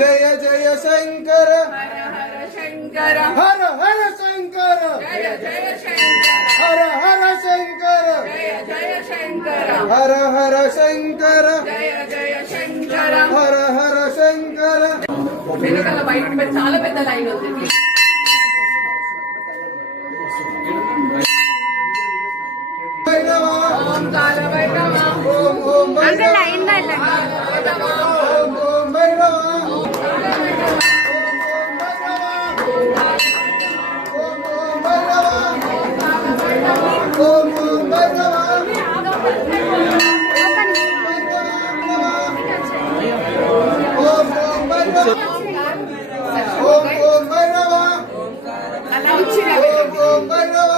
जय जय शंकर हर हर शंकर हर हर शंकर जय जय शंकर हर हर शंकर जय जय शंकर हर हर शंकर जय जय शंकर हर हर शंकर వెనకాల బయట చాలా పెద్ద లైన్ ఉంది ఓం కాల భైరవ ओम ओम अंकल लाइन में लगे ओम ओम भैरव ओम ओम भैरव ओम ओम भैरव ओम ओम भैरव ओम ओम भैरव అలా ఇచ్చిన ओम ओम भैरव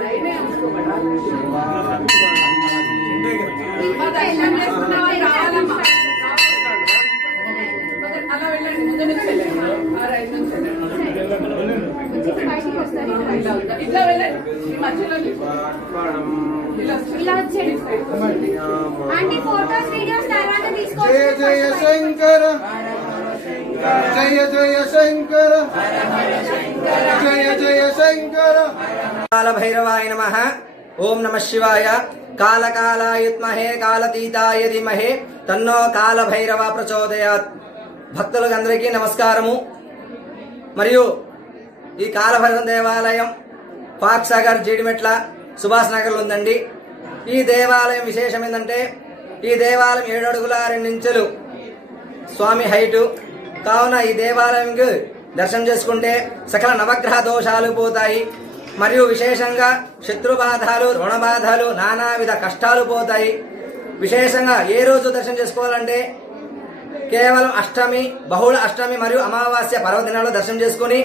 లైనే అనుకోబడా దర్శనం చేసుకున్నావా రావాలమ్మా అలా వెళ్ళండి ముందు నుంచి వెళ్ళండి ఆ రైట్ నుంచి ఇట్లా వెళ్ళండి ఈ మధ్యలో ఇలా వచ్చేయండి ఆంటీ ఫోటోస్ వీడియోస్ తర్వాత जय తీసుకోండి जय शंकर जय जय शंकर जय जय शंकर काल भैरवाय नमः ओम नमः शिवाय कालकालायुत्महे कालतीताय धीमहे तन्नो काल भैरव ప్రచోదయాత్ భక్తులందరికీ నమస్కారము మరియు ఈ కాలభైరవ దేవాలయం పార్క్ సాగర్ జీడిమెట్ల సుభాష్ నగర్ లో ఉందండి. ఈ దేవాలయం విశేషం ఏంటంటే ఈ దేవాలయం 7 అడుగుల 2 ఇంచులు స్వామి హైటు కావున ఈ దేవాలయంకు దర్శనం చేసుకుంటే సకల నవగ్రహ దోషాలు పోతాయి మరియు విశేషంగా శత్రుబాధలు రుణబాధలు నానావిధ కష్టాలు పోతాయి. విశేషంగా ఏ రోజు దర్శనం చేసుకోవాలంటే కేవలం అష్టమి బహుళ అష్టమి మరియు అమావాస్య పర్వదినాల్లో దర్శనం చేసుకుని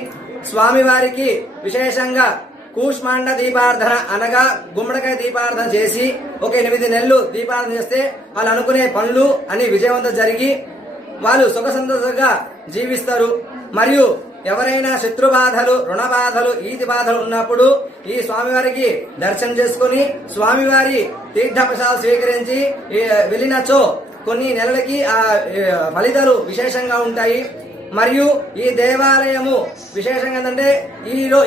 స్వామివారికి విశేషంగా కూష్మాండ దీపార్థన అనగా గుమ్మడికాయ దీపార్థన చేసి ఒక 8 నెలలు దీపార్థన చేస్తే వాళ్ళు అనుకునే పనులు అని విజయవంతం జరిగి వాళ్ళు సుఖ సంతోషంగా జీవిస్తారు. మరియు ఎవరైనా శత్రు బాధలు రుణ బాధలు ఈతి బాధలు ఉన్నప్పుడు ఈ స్వామివారికి దర్శనం చేసుకుని స్వామివారి తీర్థ ప్రసాదాలు స్వీకరించి వెళ్ళినచో కొన్ని నెలలకి ఆ ఫలితాలు విశేషంగా ఉంటాయి. మరియు ఈ దేవాలయము విశేషంగా ఏంటంటే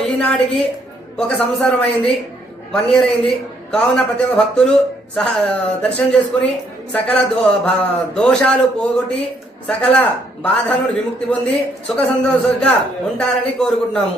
ఈనాటికి ఒక సంవత్సరం అయింది, 1 year అయింది. కావున ప్రతి ఒక్క భక్తులు దర్శనం చేసుకుని సకల దోషాలు పోగొట్టి సకల బాధలను విముక్తి పొంది సుఖ సంతోషంగా ఉంటారని కోరుకుంటున్నాము.